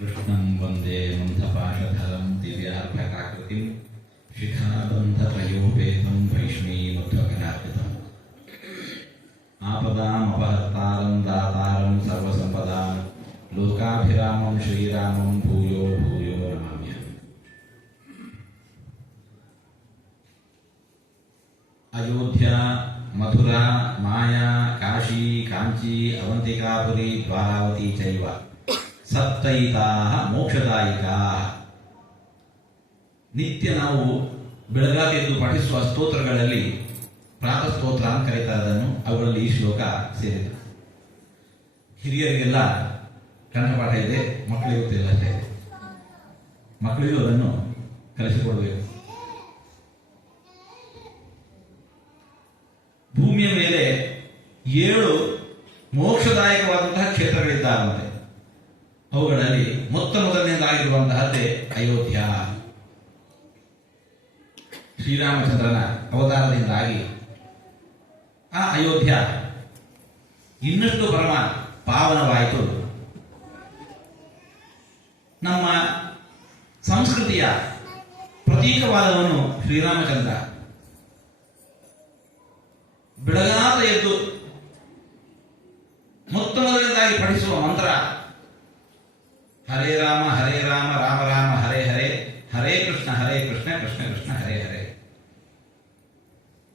कृष्णं वंदे मन्थपाशधरं दिव्यार्भकाकृतिं शिखाबन्धत्रयोपेतं वैष्णीमुद्वकरार्पितम् आपदामपहर्तारं दातारं सर्वसम्पदां, लोकाभिरामं श्रीरामं भूयो भूयो नमाम्यहम्। अयोध्या, मथुरा, माया, काशी, काञ्ची, अवन्तिकापुरी, द्वारावती चैव। ಸಪ್ತೈತಾಹ ಮೋಕ್ಷದಾಯಿಕ ನಿತ್ಯ ನಾವು ಬೆಳಗಾವಿ ಎದ್ದು ಪಠಿಸುವ ಸ್ತೋತ್ರಗಳಲ್ಲಿ ಪ್ರಾತಃ ಸ್ತೋತ್ರ ಅಂತ ಕರೀತಾ ಅದನ್ನು ಅವುಗಳಲ್ಲಿ ಈ ಶ್ಲೋಕ ಸೇರಿದೆ. ಹಿರಿಯರಿಗೆಲ್ಲ ಕಂಠಪಾಠ ಇದೆ ಮಕ್ಕಳಿಗೂ ಅಷ್ಟೇ. ಮಕ್ಕಳಿಗೂ ಅದನ್ನು ಕಲಿಸಿಕೊಡಬೇಕು. ಭೂಮಿಯ ಮೇಲೆ ಏಳು ಮೋಕ್ಷದಾಯಕವಾದಂತಹ ಕ್ಷೇತ್ರಗಳಿದ್ದಾವಂತೆ. ಅವುಗಳಲ್ಲಿ ಮೊತ್ತ ಮೊದಲನೇದಾಗಿರುವಂತಹದ್ದೇ ಅಯೋಧ್ಯ. ಶ್ರೀರಾಮಚಂದ್ರನ ಅವತಾರದಿಂದಾಗಿ ಆ ಅಯೋಧ್ಯ ಇನ್ನಷ್ಟು ಪರಮ ಪಾವನವಾಯಿತು. ನಮ್ಮ ಸಂಸ್ಕೃತಿಯ ಪ್ರತೀಕವಾದವನು ಶ್ರೀರಾಮಚಂದ್ರ ಬೆಳಗಾದ ಎದ್ದು ಮೊತ್ತ ಮೊದಲನೇದಾಗಿ ಪಠಿಸುವ ಮಂತ್ರ ಹರೇ ರಾಮ ಹರೇ ರಾಮ ರಾಮ ರಾಮ, ಹರೇ ಹರೇ ಹರೇ ಕೃಷ್ಣ ಹರೇ ಕೃಷ್ಣ ಕೃಷ್ಣ ಕೃಷ್ಣ, ಹರೇ ಹರೇ.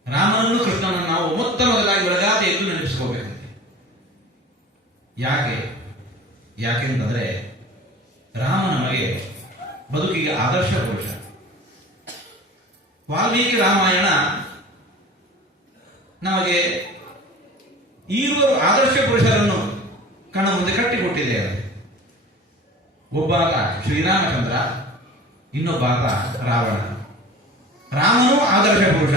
ರಾಮನನ್ನು ಕೃಷ್ಣನನ್ನು ನಾವು ಮೊತ್ತ ಮೊದಲಾಗಿ ಬೆಳಗಾದ ಎದ್ದು ನೆನಪಿಸ್ಕೋಬೇಕಂತೆ ಯಾಕೆ? ಯಾಕೆಂತಂದ್ರೆ ರಾಮ ನಮಗೆ ಬದುಕಿಗೆ ಆದರ್ಶ ಪುರುಷ ವಾಲ್ಮೀಕಿ ರಾಮಾಯಣ ನಮಗೆ ಈರುವರು ಆದರ್ಶ ಪುರುಷರನ್ನು ಕಣ್ಣ ಮುಂದೆ ಕಟ್ಟಿಕೊಟ್ಟಿದೆ ಅದು. ಒಬ್ಬಾತ ಶ್ರೀರಾಮಚಂದ್ರ ಇನ್ನೊಬ್ಬಾತ ರಾವಣ. ರಾಮನು ಆದರ್ಶ ಪುರುಷ,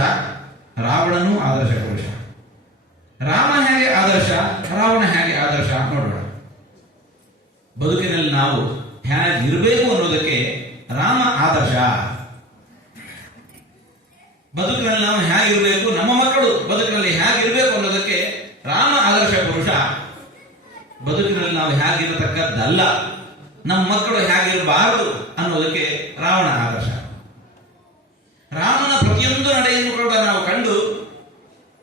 ರಾವಣನೂ ಆದರ್ಶ ಪುರುಷ. ರಾಮ ಹೇಗೆ ಆದರ್ಶ, ರಾವಣ ಹೇಗೆ ಆದರ್ಶ ನೋಡೋಣ. ಬದುಕಿನಲ್ಲಿ ನಾವು ಹೇಗಿರಬೇಕು ಅನ್ನೋದಕ್ಕೆ ರಾಮ ಆದರ್ಶ. ಬದುಕಿನಲ್ಲಿ ನಾವು ಹೇಗಿರಬೇಕು ನಮ್ಮ ಮಕ್ಕಳು ಬದುಕಿನಲ್ಲಿ ಹೇಗಿರಬೇಕು ಅನ್ನೋದಕ್ಕೆ ರಾಮ ಆದರ್ಶ ಪುರುಷ. ಬದುಕಿನಲ್ಲಿ ನಾವು ಹೇಗಿರತಕ್ಕದ್ದಲ್ಲ ನಮ್ಮ ಮಕ್ಕಳು ಹೇಗಿರಬಾರದು ಅನ್ನೋದಕ್ಕೆ ರಾವಣ ಆದರ್ಶ. ರಾಮನ ಪ್ರತಿಯೊಂದು ನಡೆಯನ್ನು ಕೂಡ ನಾವು ಕಂಡು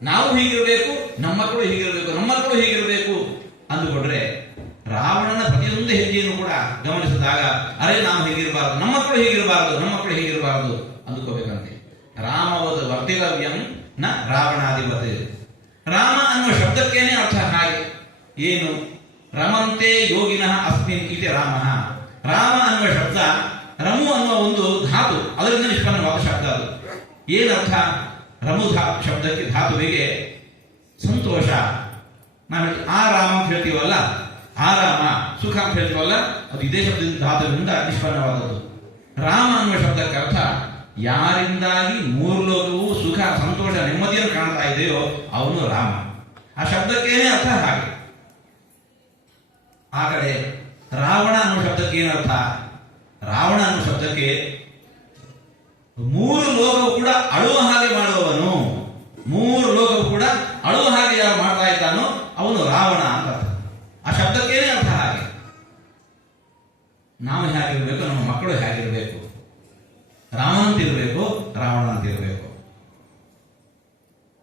ನಾವು ಹೀಗಿರಬೇಕು, ನಮ್ಮ ಮಕ್ಕಳು ಹೀಗಿರಬೇಕು, ನಮ್ಮ ಮಕ್ಕಳು ಹೀಗಿರಬೇಕು ಅಂದುಕೊಂಡ್ರೆ ರಾವಣನ ಪ್ರತಿಯೊಂದು ಹೆಜ್ಜೆಯನ್ನು ಕೂಡ ಗಮನಿಸಿದಾಗ, ಅರೆ ನಾವು ಹೀಗಿರಬಾರದು, ನಮ್ಮ ಮಕ್ಕಳು ಹೀಗಿರಬಾರದು, ನಮ್ಮ ಮಕ್ಕಳು ಹೀಗಿರಬಾರದು ಅಂದುಕೋಬೇಕಂತೆ. ರಾಮವದ ವರ್ತಿರವ್ಯಂ ನ ರಾವಣಾಧಿಪತಿ. ರಾಮ ಅನ್ನುವ ಶಬ್ದಕ್ಕೇನೆ ಅರ್ಥ ಹಾಗೆ. ಏನು? ರಮಂತೆ ಯೋಗಿನಃ ಅಸ್ಮಿನ್ ಇತಿ ರಾಮ. ರಾಮ ಅನ್ನುವ ಶಬ್ದ, ರಮು ಅನ್ನುವ ಒಂದು ಧಾತು, ಅದರಿಂದ ನಿಷ್ಪನ್ನವಾದ ಶಬ್ದ ಅದು. ಏನರ್ಥ? ರಮು ಧಾ ಶಬ್ದಕ್ಕೆ ಧಾತುವಿಗೆ ಸಂತೋಷ. ನಾವು ಆ ರಾಮ ಅಂತ ಹೇಳ್ತೀವಲ್ಲ ಆರಾಮ ಸುಖ ಅಂತ ಹೇಳ್ತೀವಲ್ಲ, ಅದು ಇದೇ ಶಬ್ದದಿಂದ ಧಾತುವಿನಿಂದ ನಿಷ್ಪನ್ನವಾದದ್ದು. ರಾಮ ಅನ್ನುವ ಶಬ್ದಕ್ಕೆ ಅರ್ಥ, ಯಾರಿಂದಾಗಿ ಮೂರು ಲೋಕವು ಸುಖ, ಸಂತೋಷ, ನೆಮ್ಮದಿಯನ್ನು ಕಾಣ್ತಾ ಇದೆಯೋ ಅವನು ರಾಮ. ಆ ಶಬ್ದಕ್ಕೇನೆ ಅರ್ಥ ಹಾಗೆ. ಆ ಕಡೆ ರಾವಣ ಅನ್ನೋ ಶಬ್ದಕ್ಕೆ ಏನರ್ಥ? ರಾವಣ ಅನ್ನೋ ಶಬ್ದಕ್ಕೆ ಮೂರು ಲೋಕವು ಕೂಡ ಅಳುವ ಹಾಗೆ ಮಾಡುವವನು. ಮೂರು ಲೋಕವು ಕೂಡ ಅಳುವ ಹಾಗೆ ಯಾರು ಮಾಡ್ತಾ ಇದ್ದಾನೋ ಅವನು ರಾವಣ ಅಂತ ಆ ಶಬ್ದಕ್ಕೇನೆ ಅರ್ಥ ಹಾಗೆ? ನಾವು ಹೇಗಿರಬೇಕು, ನಮ್ಮ ಮಕ್ಕಳು ಹೇಗಿರಬೇಕು? ರಾವಣ ಅಂತ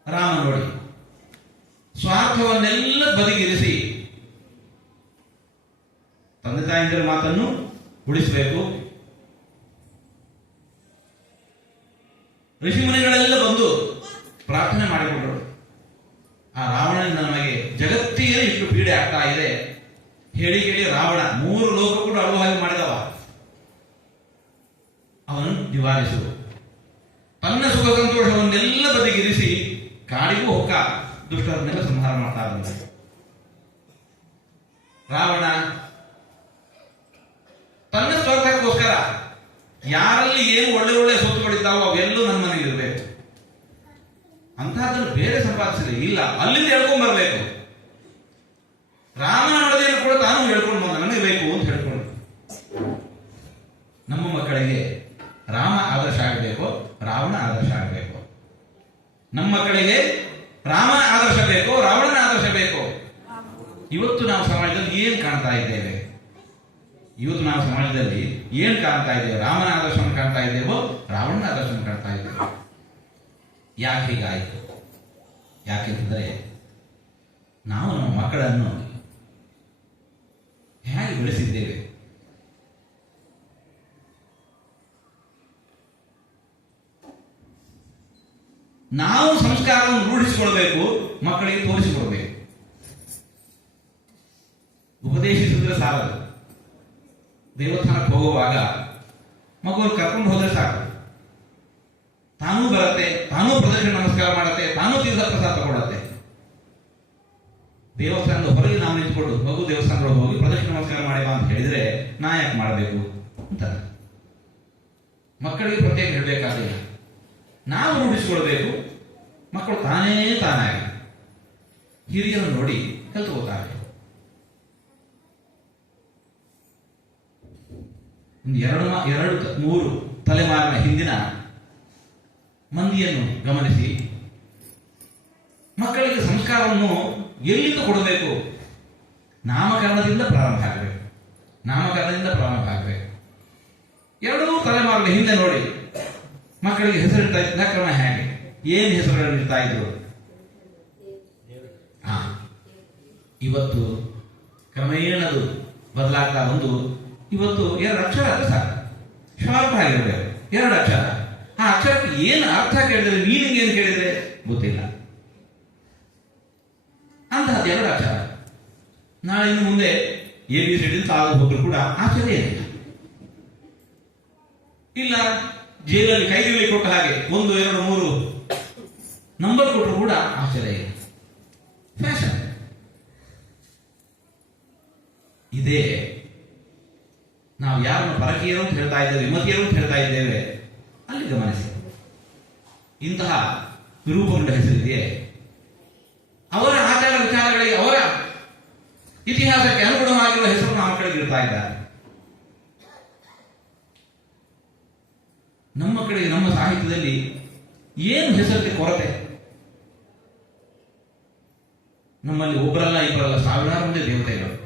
ರಾಮ ನೋಡಿ, ಸ್ವಾರ್ಥವನ್ನೆಲ್ಲ ಬದಿಗಿರಿಸಿ ತಂದೆ ತಾಯಿಂದರ ಮಾತನ್ನು ಉಳಿಸಬೇಕು ಋಷಿಮುನಿಗಳೆಲ್ಲ ಬಂದು ಪ್ರಾರ್ಥನೆ ಮಾಡಿಕೊಂಡರು ಆ ರಾವಣನಿಂದ ನಮಗೆ ಜಗತ್ತಿಗೆ ಇಷ್ಟು ಪೀಡೆ ಆಗ್ತಾ ಇದೆ ಹೇಳಿ ಕೇಳಿ ರಾವಣ ಮೂರು ಲೋಕ ಕೂಡ ಅಳುವ ಹಾಗೆ ಮಾಡಿದವ ಅವನು ನಿವಾರಿಸು ತನ್ನ ಸುಖ ಸಂತೋಷವನ್ನೆಲ್ಲ ಬದಿಗಿರಿಸಿ ಕಾಡಿಗೂ ಹೊಕ್ಕ ದುಷ್ಟರನ್ನೆಲ್ಲ ಸಂಹಾರ ಮಾಡ್ತಾ ಬಂದ ರಾವಣ ತನ್ನ ಸ್ವಾರ್ಥಕ್ಕೋಸ್ಕರ ಯಾರಲ್ಲಿ ಏನು ಒಳ್ಳೆ ಒಳ್ಳೆ ಸೊತ್ತುಗಳಿದ್ದಾವೋ ಅವೆಲ್ಲೂ ನನ್ನ ಮನೆಗೆ ಇರಬೇಕು ಅಂತಹದ್ದನ್ನು ಇಲ್ಲ, ಅಲ್ಲಿಂದ ಹೇಳ್ಕೊಂಡ್ ಬರಬೇಕು. ರಾಮನ ನಡೆದೇನು ಕೂಡ ತಾನು ಹೇಳ್ಕೊಂಡು ಬಂದ, ನನಗೆ ಬೇಕು ಅಂತ ಹೇಳ್ಕೊಂಡು ನಮ್ಮ ಮಕ್ಕಳಿಗೆ ರಾಮ ಆದರ್ಶ ಆಗಬೇಕು, ರಾವಣ ಆದರ್ಶ ಆಗಬೇಕು. ನಮ್ಮ ಮಕ್ಕಳಿಗೆ ರಾಮ ಆದರ್ಶ ಬೇಕು, ರಾವಣನ ಆದರ್ಶ ಬೇಕು. ಇವತ್ತು ನಾವು ಸಮಾಜದಲ್ಲಿ ಏನ್ ಕಾಣ್ತಾ ಇದ್ದೇವೆ? ಇವತ್ತು ನಾವು ಸಮಾಜದಲ್ಲಿ ಏನ್ ಕಾಣ್ತಾ ಇದ್ದೇವೆ? ರಾಮನ ಆದರ್ಶವನ್ನು ಕಾಣ್ತಾ ಇದ್ದೇವೋ, ರಾವಣನ ಆದರ್ಶವನ್ನು ಕಾಣ್ತಾ ಇದ್ದೇವೆ. ಯಾಕೆ ಹೀಗಾಯಿತು? ಯಾಕೆಂತಂದ್ರೆ ನಾವು ನಮ್ಮ ಮಕ್ಕಳನ್ನು ಹೇಗೆ ಬೆಳೆಸಿದ್ದೇವೆ? ನಾವು ಸಂಸ್ಕಾರವನ್ನು ರೂಢಿಸಿಕೊಳ್ಬೇಕು, ಮಕ್ಕಳಿಗೆ ತೋರಿಸಿಕೊಡ್ಬೇಕು. ಉಪದೇಶಿಸಿದ್ರೆ ಸಾಲದು. ದೇವಸ್ಥಾನಕ್ಕೆ ಹೋಗುವಾಗ ಮಗುವನ್ನು ಕರ್ಕೊಂಡು ಹೋದ್ರೆ ಸಾಕು. ತಾನೂ ಬರುತ್ತೆ, ತಾನೂ ಪ್ರದಕ್ಷಿಣೆ ನಮಸ್ಕಾರ ಮಾಡುತ್ತೆ, ತಾನೂ ತೀರ್ಥ ಪ್ರಸಾದ ತಗೊಳತ್ತೆ. ದೇವಸ್ಥಾನದ ಹೊರಗೆ ನಾವು ನಿಂತ್ಕೊಂಡು ಮಗು ದೇವಸ್ಥಾನಗಳು ಹೋಗಿ ಪ್ರದಕ್ಷಿಣೆ ನಮಸ್ಕಾರ ಮಾಡಿ ಬಾ ಅಂತ ಹೇಳಿದ್ರೆ ನಾ ಯಾಕೆ ಮಾಡಬೇಕು ಅಂತ. ಮಕ್ಕಳಿಗೆ ಪ್ರತ್ಯೇಕ ಹೇಳಬೇಕಾಗಿಲ್ಲ ನಾವು ರೂಢಿಸಿಕೊಳ್ಬೇಕು, ಮಕ್ಕಳು ತಾನೇ ತಾನಾಗಿ. ಹಿರಿಯರು ನೋಡಿ ಕಲ್ತ್ಕೋತಾರೆ ಒಂದು ಎರಡು ಎರಡು ಮೂರು ತಲೆಮಾರಿನ ಹಿಂದಿನ ಮಂದಿಯನ್ನು ಗಮನಿಸಿ. ಮಕ್ಕಳಿಗೆ ಸಂಸ್ಕಾರವನ್ನು ಎಲ್ಲಿಂದ ಕೊಡಬೇಕು? ನಾಮಕರಣದಿಂದ ಪ್ರಾರಂಭ ಆಗಬೇಕು. ನಾಮಕರಣದಿಂದ ಪ್ರಾರಂಭ ಆಗಬೇಕು. ಎರಡೂ ತಲೆಮಾರಿನ ಹಿಂದೆ ನೋಡಿ. ಮಕ್ಕಳಿಗೆ ಹೆಸರಿಡ್ತಾ ಇದ್ದ ಕ್ರಮ ಹೇಗೆ? ಏನು ಹೆಸರುಗಳನ್ನು ಇಡ್ತಾ ಇದ್ರು ಇವತ್ತು ಕ್ರಮೇಣದು ಬದಲಾಗ್ತಾ ಬಂದು, ಇವತ್ತು ಎರಡು ಅಕ್ಷರ ಸಾಕು. ಶಾರ್ಪ್ ಆಗಿರ್ಬೇಕು. ಎರಡು ಅಕ್ಷರ. ಆ ಅಕ್ಷರಕ್ಕೆ ಏನು ಅರ್ಥ ಕೇಳಿದ್ರೆ ಮೀನಿಂಗ್ ಏನು ಕೇಳಿದ್ರೆ? ಗೊತ್ತಿಲ್ಲ. ಅಂತ ಎರಡು ಅಕ್ಷರ ನಾಳೆ ಇನ್ನು ಮುಂದೆ ಎ ಬಿ ಸಿ ಡಿ ತಾವು ಹೋದ್ರು ಕೂಡ ಆಶ್ಚರ್ಯ ಏನಿಲ್ಲ ಇಲ್ಲ, ಜೈಲಲ್ಲಿ ಕೈಯಲ್ಲಿ ಕೊಟ್ಟ ಹಾಗೆ ಒಂದು, ಎರಡು, ಮೂರು ನಂಬರ್ ಕೊಟ್ಟರು ಕೂಡ ಆಶ್ಚರ್ಯ ಇಲ್ಲ. ಫ್ಯಾಷನ್ ಇದೇ, ನಾವು ಯಾರನ್ನು ಪರಕೀಯರು ಅಂತ ಹೇಳ್ತಾ ಇದ್ದೇವೆ, ವಿಮತಿಯರು ಅಂತ ಹೇಳ್ತಾ ಇದ್ದೇವೆ ಗಮನಿಸಿ. ಇಂತಹ ವಿರೂಪಗೊಂಡ ಹೆಸರಿದೆಯೇ ಅವರ ಆಚಾರ ವಿಚಾರಗಳಿಗೆ ಅವರ ಇತಿಹಾಸಕ್ಕೆ ಅನುಗುಣವಾಗಿರುವ ಹೆಸರು ಆ ಮಕ್ಕಳಿಗೆ ಇಡ್ತಾ ಇದ್ದಾರೆ. ನಮ್ಮ ಕಡೆಗೆ ನಮ್ಮ ಸಾಹಿತ್ಯದಲ್ಲಿ ಏನು ಹೆಸರಿಗೆ ಕೊರತೆ? ನಮ್ಮಲ್ಲಿ ಒಬ್ಬರಲ್ಲ, ಇಬ್ಬರಲ್ಲ ಸಾವಿರಾರು ಮಂದಿ ದೇವತೆಗಳು.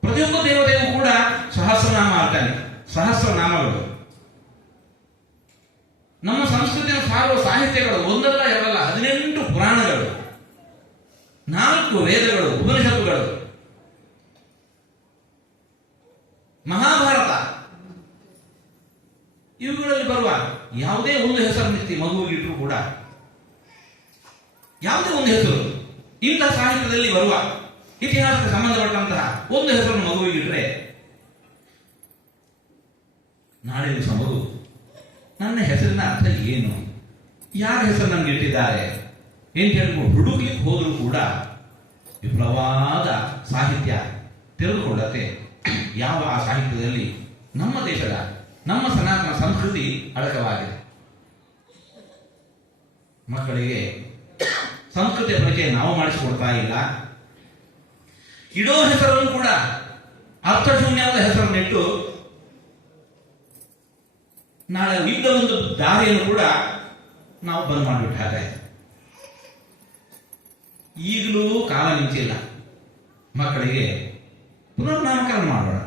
ಪ್ರತಿಯೊಬ್ಬ ದೇವತೆಯೂ ಕೂಡ ಸಹಸ್ರನಾಮ ಆಗ್ತಾನೆ. ಸಹಸ್ರನಾಮಗಳು. ನಮ್ಮ ಸಂಸ್ಕೃತಿಯ ಸಾರುವ ಸಾಹಿತ್ಯಗಳು ಒಂದಲ್ಲ, ಎರಡಲ್ಲ, ಹದಿನೆಂಟು ಪುರಾಣಗಳು, ನಾಲ್ಕು ವೇದಗಳು, ಉಪನಿಷತ್ತುಗಳು. ಮಹಾಭಾರತ. ಇವುಗಳಲ್ಲಿ ಬರುವ ಯಾವುದೇ ಒಂದು ಹೆಸರು ನಿತ್ತಿ ಮಗುವಿಗಿಟ್ಟರು ಕೂಡ, ಯಾವುದೇ ಒಂದು ಹೆಸರು ಇಂತಹ ಸಾಹಿತ್ಯದಲ್ಲಿ ಬರುವ ಇತಿಹಾಸಕ್ಕೆ ಸಂಬಂಧಪಟ್ಟಂತಹ ಒಂದು ಹೆಸರನ್ನು ಮಗುವಿಗೆ ಇಟ್ಟರೆ ನಾಳೆ ದಿವಸ ನನ್ನ ಹೆಸರಿನ ಅರ್ಥ ಏನು? ಯಾರ ಹೆಸರು ನನಗೆ ಇಟ್ಟಿದ್ದಾರೆ? ಏನು ಹೇಳ್ಬೋದು ಹುಡುಕ್ಲಿಕ್ಕೆ ಹೋದರೂ ಕೂಡ ವಿಪ್ಲವಾದ ಸಾಹಿತ್ಯ ತೆರೆದುಕೊಳ್ಳತ್ತೆ. ಯಾವ ಆ ಸಾಹಿತ್ಯದಲ್ಲಿ? ನಮ್ಮ ದೇಶದ, ನಮ್ಮ ಸನಾತನ ಸಂಸ್ಕೃತಿ ಅಡಕವಾಗಿದೆ. ಮಕ್ಕಳಿಗೆ ಸಂಸ್ಕೃತಿಯ ಪರಿಚಯ ನಾವು ಮಾಡಿಸಿಕೊಡ್ತಾ ಇಲ್ಲ. ಇಡೋ ಹೆಸರನ್ನು ಕೂಡ ಅರ್ಥಶೂನ್ಯವಾದ ಹೆಸರನ್ನಿಟ್ಟು ನಾಳೆ ಇದ್ದ ಒಂದು ದಾರಿಯನ್ನು ಕೂಡ ನಾವು ಬಂದ್ ಮಾಡಿಬಿಟ್ಟ ಹಾಗೆ ಈಗಲೂ ಕಾಲ ನಿಂತಿಲ್ಲ. ಮಕ್ಕಳಿಗೆ ಪುನರ್ನಾಮಕರಣ ಮಾಡೋಣ.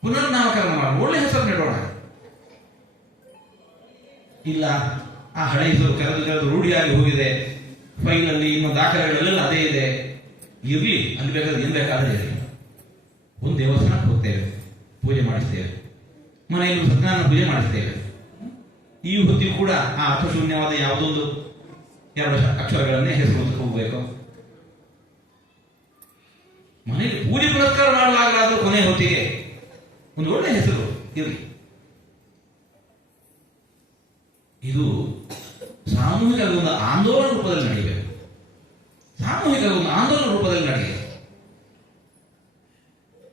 ಪುನರ್ನಾಮಕರಣ ಮಾಡೋಣ. ಒಳ್ಳೆ ಹೆಸರು ನೆಡೋಣ. ಇಲ್ಲ, ಆ ಹಳೆ ಹೆಸರು ಕರೆದು ರೂಢಿಯಾಗಿ ಹೋಗಿದೆ. ಫೈಲಲ್ಲಿ ಇನ್ನು ದಾಖಲೆಗಳೆಲ್ಲ ಅದೇ ಇದೆ. ಇರಲಿ, ಅಲ್ಲಿ ಬೇಕಾದ್ರೆ ಏನ್ ಬೇಕಾದ್ರೆ ಒಂದು ದೇವಸ್ಥಾನಕ್ಕೆ ಹೋಗ್ತೇವೆ. ಪೂಜೆ ಮಾಡಿಸ್ತೇವೆ. ಮನೆಯಲ್ಲಿ ಸತ್ಯನಾರಾಯಣ ಪೂಜೆ ಮಾಡಿಸ್ತೇವೆ ಈ ಹೊತ್ತಿಗೂ ಕೂಡ ಆ ಅರ್ಥಶೂನ್ಯವಾದ ಯಾವುದೊಂದು ಎರಡು ಅಕ್ಷರಗಳನ್ನೇ ಹೆಸರು ಹೋಗಬೇಕು. ಮನೆಯಲ್ಲಿ ಪೂಜೆ ಪುರಸ್ಕಾರ ಮಾಡಲಾಗಲಾದ್ರೂ ಕೊನೆ ಹೊತ್ತಿಗೆ ಒಂದು ಒಳ್ಳೆ ಹೆಸರು ಇರಲಿ. ಇದು ಸಾಮೂಹಿಕ ಒಂದು ಆಂದೋಲನ ರೂಪದಲ್ಲಿ ನಡೆಯಬೇಕು. ಸಾಮೂಹಿಕ ಒಂದು ಆಂದೋಲನ ರೂಪದಲ್ಲಿ ನಡೆಯಬೇಕು.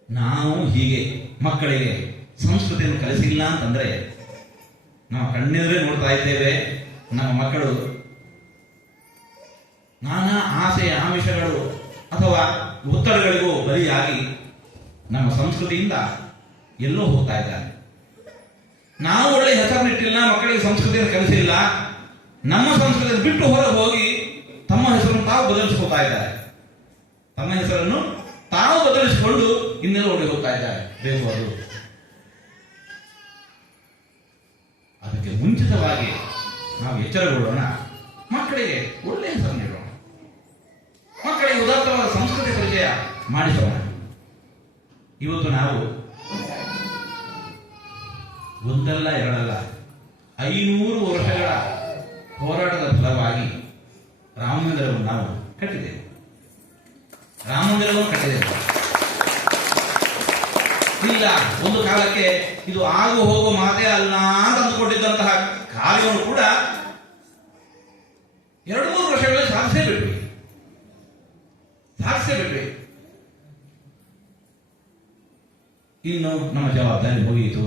ನಾವು ಹೀಗೆ ಮಕ್ಕಳಿಗೆ ಸಂಸ್ಕೃತಿಯನ್ನು ಕಲಿಸಿಲ್ಲ ಅಂತಂದ್ರೆ ನಾವು ಕಣ್ಣೆದುರೇ ನೋಡ್ತಾ ಇದ್ದೇವೆ. ನಮ್ಮ ಮಕ್ಕಳು ನಾನಾ ಆಸೆ ಆಮಿಷಗಳು ಅಥವಾ ಒತ್ತಡಗಳಿಗೂ ಬಲಿಯಾಗಿ ನಮ್ಮ ಸಂಸ್ಕೃತಿಯಿಂದ ಎಲ್ಲೋ ಹೋಗ್ತಾ ಇದ್ದಾರೆ. ನಾವು ಒಳ್ಳೆ ಹೆಸರನ್ನಿಟ್ಟಿಲ್ಲ ಮಕ್ಕಳಿಗೆ ಸಂಸ್ಕೃತಿಯನ್ನು ಕಲಿಸಿಲ್ಲ. ನಮ್ಮ ಸಂಸ್ಕೃತಿಯನ್ನು ಬಿಟ್ಟು ಹೊರಗೆ ಹೋಗಿ ತಮ್ಮ ಹೆಸರನ್ನು ತಾವು ಬದಲಿಸ್ಕೊತಾ ಇದ್ದಾರೆ. ತಮ್ಮ ಹೆಸರನ್ನು ತಾವು ಬದಲಿಸಿಕೊಂಡು ಇನ್ನೆಲ್ಲ ಒಳ್ಳೆ ಹೋಗ್ತಾ ಇದ್ದಾರೆ. ಬೇಕು ನಾವು ಎಚ್ಚರಗೊಳ್ಳೋಣ ಮಕ್ಕಳಿಗೆ ಒಳ್ಳೆಯ ಹೆಸರು ನೀಡೋಣ ಮಕ್ಕಳಿಗೆ ಉದಾತ್ತವಾದ ಸಂಸ್ಕೃತಿ ಪರಿಚಯ ಮಾಡಿಸೋಣ. ಇವತ್ತು ನಾವು ಒಂದಲ್ಲ ಎರಡಲ್ಲ ಐನೂರು ವರ್ಷಗಳ ಹೋರಾಟದ ಫಲವಾಗಿ ರಾಮಮಂದಿರವನ್ನು ನಾವು ಕಟ್ಟಿದ್ದೇವೆ. ರಾಮಮಂದಿರವನ್ನು ಕಟ್ಟಿದ್ದೇವೆ. ಇಲ್ಲ, ಒಂದು ಕಾಲಕ್ಕೆ ಇದು ಆಗು ಹೋಗುವ ಮಾತೇ ಅಲ್ಲ ಅಂತ ಅಂದುಕೊಂಡಿದ್ದಂತಹ ಕಾರ್ಯವನ್ನು ಕೂಡ ಎರಡು ಮೂರು ವರ್ಷಗಳಲ್ಲಿ ಸಾಧಿಸೇ ಬಿಟ್ವಿ ಸಾಧಿಸೇ ಬಿಟ್ವಿ ಇನ್ನು ನಮ್ಮ ಜವಾಬ್ದಾರಿ ಮುಗಿಯಿತು.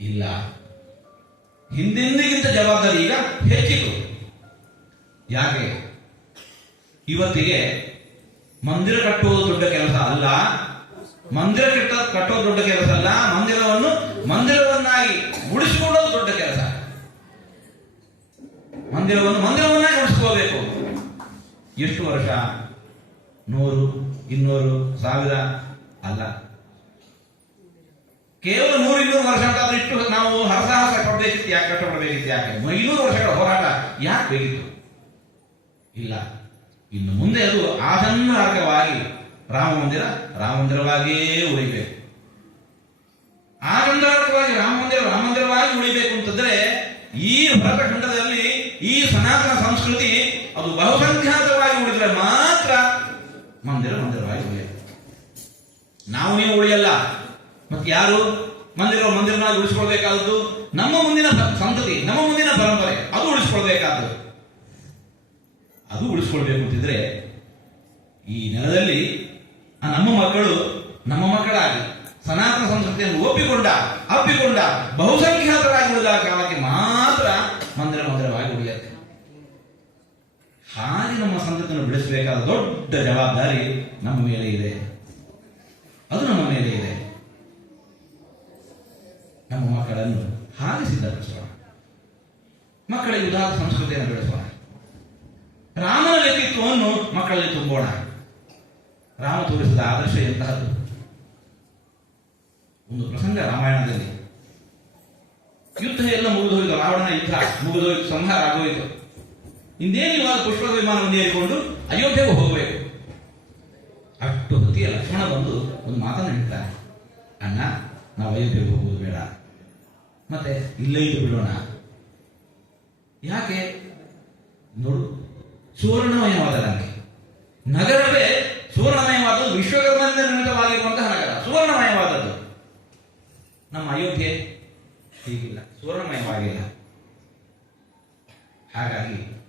ಇಲ್ಲ. ಹಿಂದೆಂದಿಗಿಂತ ಜವಾಬ್ದಾರಿ ಈಗ ಹೆಚ್ಚಿತು ಯಾಕೆ? ಇವತ್ತಿಗೆ ಮಂದಿರ ಕಟ್ಟುವುದು ದೊಡ್ಡ ಕೆಲಸ ಅಲ್ಲ. ಮಂದಿರ ಕಟ್ಟ ಕಟ್ಟೋದು ದೊಡ್ಡ ಕೆಲಸ ಅಲ್ಲ. ಮಂದಿರವನ್ನು ಮಂದಿರವನ್ನಾಗಿ ಉಳಿಸಿಕೊಳ್ಳೋದು ದೊಡ್ಡ ಕೆಲಸ. ಮಂದಿರವನ್ನು ಮಂದಿರವನ್ನಾಗಿ ಉಳಿಸ್ಕೋಬೇಕು ಎಷ್ಟು ವರ್ಷ? ನೂರು, ಇನ್ನೂರು, ಸಾವಿರ? ಅಲ್ಲ. ಕೇವಲ ನೂರು, ಇನ್ನೂರು ವರ್ಷ ಅಂತ ಆದ್ರೆ ಇಷ್ಟು ನಾವು ಹರಸಾಹಸ ಕಟ್ಟಬೇಕಿತ್ತು ಯಾಕೆ, ಕಷ್ಟಪಡಬೇಕಿತ್ತು ಯಾಕೆ? ಇನ್ನೂರು ವರ್ಷಗಳ ಹೋರಾಟ ಯಾಕೆ ಬೇಕಿತ್ತು? ಇಲ್ಲ. ಇನ್ನು ಮುಂದೆ ಅದು ಆಸನ್ನಾರ್ಕವಾಗಿ ರಾಮ ಮಂದಿರ, ರಾಮ ಮಂದಿರವಾಗಿಯೇ ಉಳಿಬೇಕು. ಆನಂದಾರ್ಕವಾಗಿ ರಾಮ ಮಂದಿರ ರಾಮ ಮಂದಿರವಾಗಿ ಉಳಿಬೇಕು ಅಂತಂದ್ರೆ ಈ ಭರತಖಂಡದಲ್ಲಿ ಈ ಸನಾತನ ಸಂಸ್ಕೃತಿ ಅದು ಬಹುಸಂಖ್ಯಾತವಾಗಿ ಉಳಿದ್ರೆ ಮಾತ್ರ ಮಂದಿರ ಮಂದಿರವಾಗಿ ಉಳಿಯುತ್ತೆ ನಾವು ನೀವು ಉಳಿಯಲ್ಲ. ಮತ್ತೆ ಯಾರು? ಮಂದಿರ ಮಂದಿರವಾಗಿ ಉಳಿಸ್ಕೊಳ್ಬೇಕಾದದ್ದು ನಮ್ಮ ಮುಂದಿನ ಸಂತತಿ, ನಮ್ಮ ಮುಂದಿನ ಪರಂಪರೆ, ಅದು ಉಳಿಸ್ಕೊಳ್ಬೇಕಾದ್ದು. ಅದು ಉಳಿಸ್ಕೊಳ್ಬೇಕು ಅಂತಿದ್ರೆ ಈ ನೆಲದಲ್ಲಿ ನಮ್ಮ ಮಕ್ಕಳು ನಮ್ಮ ಮಕ್ಕಳಾಗಿ ಸನಾತನ ಸಂಸ್ಕೃತಿಯನ್ನು ಒಪ್ಪಿಕೊಂಡ, ಅಪ್ಪಿಕೊಂಡ ಬಹುಸಂಖ್ಯಾತರಾಗಿ ಉಳಿದ ಕಾಲಕ್ಕೆ ಮಾತ್ರ ಮಂದಿರ ಮಂದಿರವಾಗಿ ಉಳಿಯುತ್ತೆ. ಹಾಗೆ ನಮ್ಮ ಸಂತತಿಯನ್ನು ಬೆಳೆಸಬೇಕಾದ ದೊಡ್ಡ ಜವಾಬ್ದಾರಿ ನಮ್ಮ ಮೇಲೆ ಇದೆ. ಅದು ನಮ್ಮ ಮೇಲೆ ಇದೆ. ನಮ್ಮ ಮಕ್ಕಳನ್ನು ಹಾಗೆ ಸಿದ್ಧಪಡಿಸೋಣ ಮಕ್ಕಳಿಗೆ ಉದಾತ್ತ ಸಂಸ್ಕೃತಿಯನ್ನು ಬೆಳೆಸೋಣ. ರಾಮನ ವ್ಯಕ್ತಿತ್ವವನ್ನು ಮಕ್ಕಳಲ್ಲಿ ತುಂಬೋಣ. ರಾಮ ತೋರಿಸಿದ ಆದರ್ಶ ಎಂತಹದ್ದು? ಒಂದು ಪ್ರಸಂಗ ರಾಮಾಯಣದಲ್ಲಿ ಯುದ್ಧ ಎಲ್ಲ ಮುಗಿದೋಯ್ತು ರಾವಣನ ಯುದ್ಧ ಮುಗಿದೋಯ್ತು ಸಂಹಾರ ಆಗೋಯ್ತು. ಇನ್ನೇನು ಇವಾಗ ಪುಷ್ಪದ ವಿಮಾನವನ್ನು ಏರಿಕೊಂಡು ಅಯೋಧ್ಯೆಗೆ ಹೋಗಬೇಕು? ಅಷ್ಟು ಹೊತ್ತಿಗೆ ಲಕ್ಷ್ಮಣ ಬಂದು ಒಂದು ಮಾತನ್ನು ಹೇಳ್ತಾನೆ ಅಣ್ಣ, ನಾವು ಅಯೋಧ್ಯೆಗೆ ಹೋಗುವುದು ಬೇಡ. ಮತ್ತೆ ಇಲ್ಲೇ ಇದ್ದು ಬಿಡೋಣ. ಯಾಕೆ? ನೋಡು, ಸುವರ್ಣಮಯವಾದ ನನಗೆ ನಗರವೇ ಸುವರ್ಣಮಯವಾದದ್ದು ವಿಶ್ವಕರ್ಮದಿಂದ ನಿರ್ಮಿತವಾಗಿರುವಂತಹ ನಗರ, ಸುವರ್ಣಮಯವಾದದ್ದು. ನಮ್ಮ ಅಯೋಧ್ಯೆ ಹೀಗಿಲ್ಲ ಸುವರ್ಣಮಯವಾಗಿಲ್ಲ ಹಾಗಾಗಿ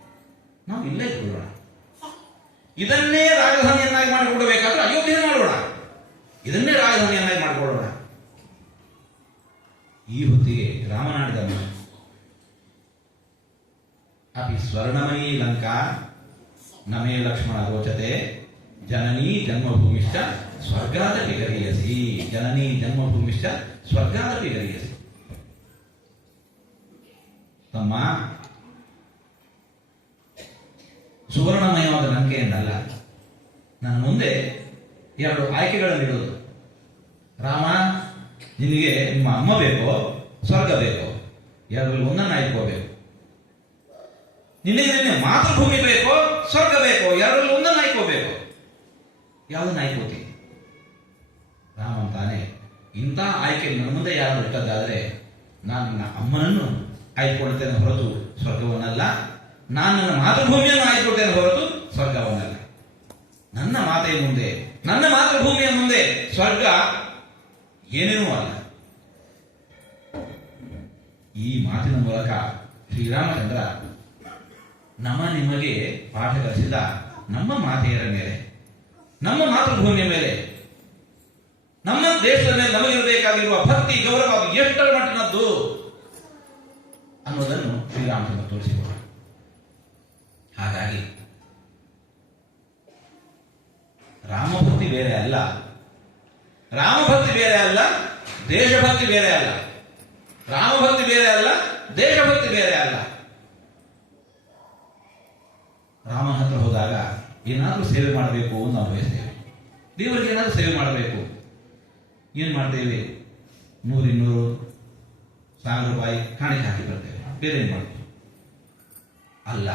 ನಾವು ಇಲ್ಲೇ ಇಟ್ಕೊಳ್ಳೋಣ. ಇದನ್ನೇ ರಾಜಧಾನಿಯನ್ನಾಗಿ ಮಾಡಿಕೊಡಬೇಕಾದ್ರೆ ಅಯೋಧ್ಯೆ ಮಾಡೋಣ. ಇದನ್ನೇ ರಾಜಧಾನಿಯನ್ನಾಗಿ ಮಾಡಿಕೊಳ್ಳೋಣ. ಈ ಹೊತ್ತಿಗೆ ರಾಮನಾಡಿದ. ಅಪಿ ಸ್ವರ್ಣಮಯೀ ಲಂಕಾ, ನಮೇ ಲಕ್ಷ್ಮಣ ರೋಚತೆ, ಜನನೀ ಜನ್ಮಭೂಮಿಶ್ಚ ಸ್ವರ್ಗಾದ ಗರೀಯಸಿ ಜನನೀ ಜನ್ಮಭೂಮಿಶ್ಚ ಸ್ವರ್ಗಾದಪಿ ಗರೀಯಸಿ ತಮ್ಮ ಸುವರ್ಣಮಯವಾದ ನಂಬಿಕೆಯಿಂದಲ್ಲ ನನ್ನ ಮುಂದೆ ಎರಡು ಆಯ್ಕೆಗಳನ್ನು ಇಡುವುದು ರಾಮ, ನಿನಗೆ ನಿಮ್ಮ ಅಮ್ಮ ಬೇಕೋ, ಸ್ವರ್ಗ ಬೇಕೋ? ಎರಡರಲ್ಲಿ ಒಂದನ್ನು ಆಯ್ಕೋಬೇಕು ನಿನಗೆ ನಿನ್ನೆ ಮಾತೃಭೂಮಿ ಬೇಕೋ, ಸ್ವರ್ಗ ಬೇಕೋ? ಎರಡರಲ್ಲಿ ಒಂದನ್ನು ಆಯ್ಕೋಬೇಕು ಯಾವುದನ್ನ ಆಯ್ಕೋತಿ ರಾಮ ಅಂತಾನೆ ಇಂಥ ಆಯ್ಕೆ ನನ್ನ ಮುಂದೆ ಯಾರು ಇಟ್ಟದ್ದಾದರೆ ನಾನು ನನ್ನ ಅಮ್ಮನನ್ನು ಆಯ್ಕೊಳ್ತೇನೆ ಹೊರತು ಸ್ವರ್ಗವನ್ನಲ್ಲ. ನಾನು ನನ್ನ ಮಾತೃಭೂಮಿಯನ್ನು ಆಯ್ಕೊಳ್ತೇನೆ ಹೊರತು ಸ್ವರ್ಗವನ್ನಲ್ಲ. ನನ್ನ ಮಾತೆಯ ಮುಂದೆ, ನನ್ನ ಮಾತೃಭೂಮಿಯ ಮುಂದೆ ಸ್ವರ್ಗ ಏನೇನೂ ಅಲ್ಲ. ಈ ಮಾತಿನ ಮೂಲಕ ಶ್ರೀರಾಮಚಂದ್ರ ನಮ್ಮ ನಿಮಗೆ ಪಾಠ ಕಲಿಸಿದ ನಮ್ಮ ಮಾತೆಯರ ಮೇಲೆ, ನಮ್ಮ ಮಾತೃಭೂಮಿಯ ಮೇಲೆ ನಮ್ಮ ದೇಶದ ಮೇಲೆ ನಮಗಿರಬೇಕಾಗಿರುವ ಭಕ್ತಿ, ಗೌರವ ಅದು ಎಷ್ಟರ ಮಟ್ಟಿನದ್ದು ಅನ್ನೋದನ್ನು ಶ್ರೀರಾಮಚಂದ್ರ ತೋರಿಸಿಕೊಡ. ಹಾಗಾಗಿ, ರಾಮಭಕ್ತಿ ಬೇರೆ ಅಲ್ಲ. ರಾಮಭಕ್ತಿ ಬೇರೆ ಅಲ್ಲ, ದೇಶಭಕ್ತಿ ಬೇರೆ ಅಲ್ಲ. ರಾಮಭಕ್ತಿ ಬೇರೆ ಅಲ್ಲ, ದೇಶಭಕ್ತಿ ಬೇರೆ ಅಲ್ಲ. ರಾಮನ ಹತ್ರ ಹೋದಾಗ ಏನಾದರೂ ಸೇವೆ ಮಾಡಬೇಕು ನಾವು ಬಯಸ್ತೇವೆ. ದೇವರಿಗೆ ಏನಾದರೂ ಸೇವೆ ಮಾಡಬೇಕು. ಏನು ಮಾಡ್ತೇವೆ ನೂರು ಇನ್ನೂರು ಸಾವಿರ ರೂಪಾಯಿ ಕಾಣಿಕೆ ಹಾಕಿ ಬರ್ತೇವೆ ಬೇರೆ ಏನು ಮಾಡ್ತೀವಿ ಅಲ್ಲ,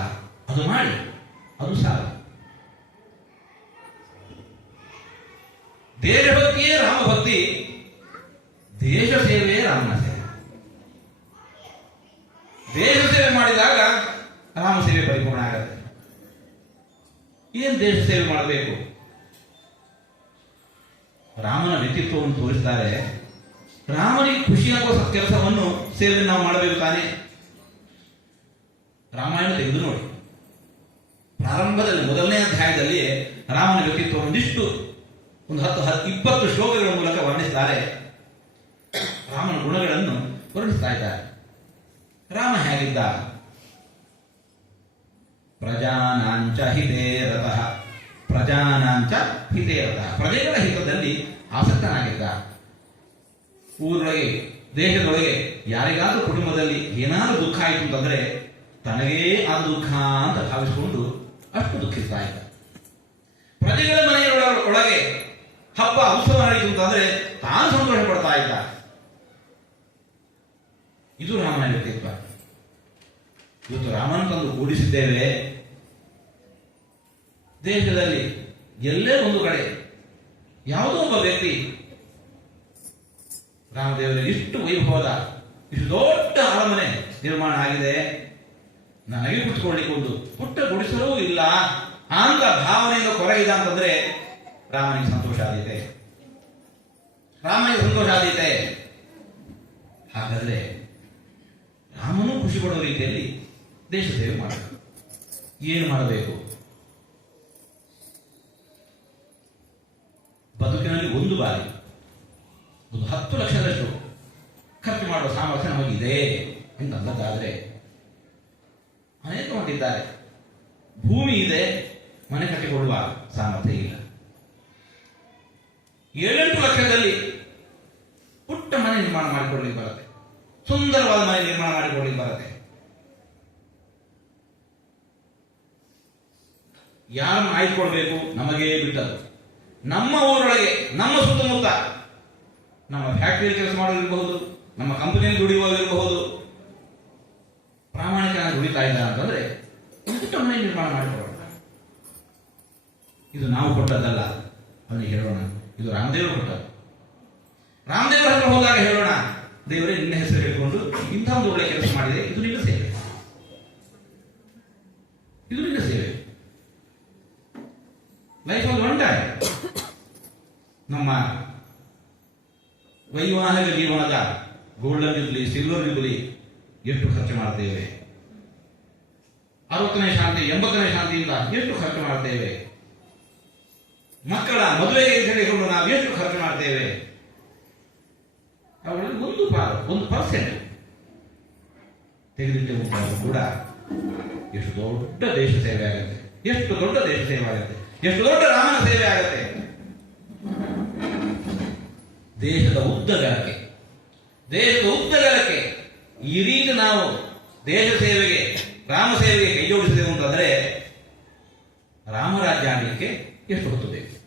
ಅದು ಮಾಡಿ. ಅದು ಸಾಲ. ರಾಮ ಭಕ್ತಿ. ದೇಶ ಸೇವೆ ರಾಮನ ಸೇವೆ. ದೇಶ ಸೇವೆ ಮಾಡಿದಾಗ ರಾಮ ಸೇವೆ ಪರಿಪೂರ್ಣ ಆಗತ್ತೆ. ಏನ್ ದೇಶ ಸೇವೆ ಮಾಡಬೇಕು? ರಾಮನ ವ್ಯಕ್ತಿತ್ವವನ್ನು ತೋರಿಸ್ತಾರೆ. ರಾಮನಿಗೆ ಖುಷಿಯಾಗುವ ಕೆಲಸವನ್ನು ಸೇವೆ ನಾವು ಮಾಡಬೇಕು ತಾನೇ. ರಾಮಾಯಣ ತೆಗೆದು ನೋಡಿ. ಪ್ರಾರಂಭದಲ್ಲಿ, ಮೊದಲನೇ ಅಧ್ಯಾಯದಲ್ಲಿ ರಾಮನ ವ್ಯಕ್ತಿತ್ವ ಒಂದಿಷ್ಟು, ಒಂದು ಹತ್ತು ಹತ್ತು, ಇಪ್ಪತ್ತು ಶ್ಲೋಕಗಳ ಮೂಲಕ ವರ್ಣಿಸ್ತಾರೆ. ರಾಮನ ಗುಣಗಳನ್ನು ವರ್ಣಿಸ್ತಾ ಇದ್ದಾರೆ. ರಾಮ ಹೇಗಿದ್ದ? ಪ್ರಜಾನಾಂಚ ಹಿತೇ ರಥಃ. ಪ್ರಜಾನಾಂಚ ಹಿತೆಯರ್ಥ ರಥಃ ಪ್ರಜೆಗಳ ಹಿತದಲ್ಲಿ ಆಸಕ್ತನಾಗಿದ್ದ. ಊರೊಳಗೆ, ದೇಶದೊಳಗೆ ಯಾರಿಗಾದ್ರೂ ಕುಟುಂಬದಲ್ಲಿ ಏನಾದ್ರೂ ದುಃಖ ಆಯಿತು ಅಂತಂದ್ರೆ ತನಗೇ ಆ ದುಃಖ ಅಂತ ಭಾವಿಸಿಕೊಂಡು ಅಷ್ಟು ದುಃಖಿಸ್ತಾ ಇದ್ದ. ಪ್ರಜೆಗಳ ಮನೆಯ ಒಳಗೆ ಹಬ್ಬ, ಉತ್ಸವ ನಡೆಯಿತು ಅಂತಂದ್ರೆ ತಾನು ಸಂತೋಷ ಪಡ್ತಾ ಇದ್ದ. ಇದು ರಾಮನ ವ್ಯಕ್ತಿತ್ವ. ಇವತ್ತು ರಾಮನ ತಂದು ಕೂಡಿಸಿದ್ದೇವೆ. ದೇಶದಲ್ಲಿ ಎಲ್ಲೇ ಒಂದು ಕಡೆ ಯಾವುದೋ ಒಬ್ಬ ವ್ಯಕ್ತಿ ರಾಮದೇವರಲ್ಲಿ ಇಷ್ಟು ವೈಭವದ, ಇಷ್ಟು ದೊಡ್ಡ ಅರಮನೆ ನಿರ್ಮಾಣ ಆಗಿದೆ. ನನಗೆ ಕುತ್ಕೊಳ್ಳಿಕ್ಕೆ ಒಂದು ಪುಟ್ಟ ಗುಡಿಸಲೂ ಇಲ್ಲ. ಅಂತ ಭಾವನೆಯಿಂದ ಕೊರಗಿದ ಅಂತಂದ್ರೆ ರಾಮನಿಗೆ ಸಂತೋಷ ಆದೀತೆ. ರಾಮನಿಗೆ ಸಂತೋಷ ಆದೀತೆ. ಹಾಗಾದ್ರೆ ರಾಮನು ಖುಷಿ ಪಡುವ ರೀತಿಯಲ್ಲಿ ದೇಶ ಸೇವೆ ಮಾಡಬೇಕು. ಏನು ಮಾಡಬೇಕು? ಬದುಕಿನಲ್ಲಿ ಒಂದು ಬಾರಿ, ಒಂದು ಹತ್ತು ಲಕ್ಷದಷ್ಟು ಖರ್ಚು ಮಾಡುವ ಸಾಮರ್ಥ್ಯ ನಮಗಿದೆ ಎಂದಲ್ಲದಾದರೆ ಅನೇಕ ಹೊಂದಿದ್ದಾರೆ ಭೂಮಿ ಇದೆ, ಮನೆ ಕಟ್ಟಿಕೊಳ್ಳುವ ಸಾಮರ್ಥ್ಯ ಇಲ್ಲ. ಏಳೆಂಟು ಲಕ್ಷದಲ್ಲಿ ಪುಟ್ಟ ಮನೆ ನಿರ್ಮಾಣ ಮಾಡಿಕೊಳ್ಳಿಕ್ಕೆ ಬರುತ್ತೆ. ಸುಂದರವಾದ ಮನೆ ನಿರ್ಮಾಣ ಮಾಡಿಕೊಳ್ಳಿಕ್ಕೆ ಬರುತ್ತೆ. ಯಾರನ್ನು ಆಯ್ದುಕೊಳ್ಬೇಕು? ನಮಗೇ ಬಿಟ್ಟದ್ದು. ನಮ್ಮ ಊರೊಳಗೆ, ನಮ್ಮ ಸುತ್ತಮುತ್ತ ನಮ್ಮ ಫ್ಯಾಕ್ಟರಿಯಲ್ಲಿ ಕೆಲಸ ಮಾಡೋದಿರಬಹುದು ನಮ್ಮ ಕಂಪನಿಯಲ್ಲಿ ದುಡಿಯುವಾಗಿರಬಹುದು ಪ್ರಾಮಾಣಿಕನಾಗಿ ದುಡಿತಾ ಇಲ್ಲ ಅಂತಂದ್ರೆ ಮನೆ ನಿರ್ಮಾಣ ಮಾಡಿಕೊಳ್ಳೋಣ ಇದು ನಾವು ಕೊಟ್ಟದ್ದಲ್ಲ ಅವನಿಗೆ ಹೇಳೋಣ. ಇದು ರಾಮದೇವರು ಕೊಟ್ಟದ್ದು. ರಾಮದೇವರ ಹತ್ರ ಹೋದಾಗ ಹೇಳೋಣ, ದೇವರೇ, ನಿನ್ನ ಹೆಸರು ಹೇಳಿಕೊಂಡು ಇಂಥ ಒಂದು ಒಳ್ಳೆ ಕೆಲಸ ಮಾಡಿದೆ, ಇದು ನಿನ್ನ ಸೇವೆ ಇದು ನಿನ್ನ ಸೇವೆ ಲೈಫ್ ಒಂದು ಒನ್ ಟೈಮ್ ನಮ್ಮ ವೈವಾಹಿಕ ಜೀವನದ ಇರಲಿ ಸಿಲ್ವರ್ ಇರಲಿ ಎಷ್ಟು ಖರ್ಚು ಮಾಡ್ತೇವೆ? ಅರವತ್ತನೇ ಶಾಂತಿ, ಎಂಬತ್ತನೇ ಶಾಂತಿಯಿಂದ ಎಷ್ಟು ಖರ್ಚು ಮಾಡ್ತೇವೆ? ಮಕ್ಕಳ ಮದುವೆಗೆ ಹೇಳಿಕೊಂಡು ನಾವು ಎಷ್ಟು ಖರ್ಚು ಮಾಡ್ತೇವೆ? ಅವುಗಳಲ್ಲಿ ಒಂದು ಪಾಲು ಒಂದು ಪರ್ಸೆಂಟ್ ತೆಗೆದಿಟ್ಟೆ ಉಂಟಾದರೂ ಕೂಡ ಎಷ್ಟು ದೊಡ್ಡ ದೇಶ ಸೇವೆ ಆಗುತ್ತೆ. ಎಷ್ಟು ದೊಡ್ಡ ದೇಶ ಸೇವೆ ಆಗುತ್ತೆ. ಎಷ್ಟು ದೊಡ್ಡ ರಾಮನ ಸೇವೆ ಆಗುತ್ತೆ. ದೇಶದ ಉದ್ದಗಲಕ್ಕೆ ದೇಶದ ಉದ್ದಗಲಕ್ಕೆ ಈ ರೀತಿ ನಾವು ದೇಶ ಸೇವೆಗೆ ರಾಮ ಸೇವೆಗೆ ಕೈ ಜೋಡಿಸಿದೆವು ಅಂತಂದ್ರೆ, ರಾಮರಾಜ್ಯ ಆಗಲಿಕ್ಕೆ ಎಷ್ಟು ಹೊತ್ತು ಬೇಕು?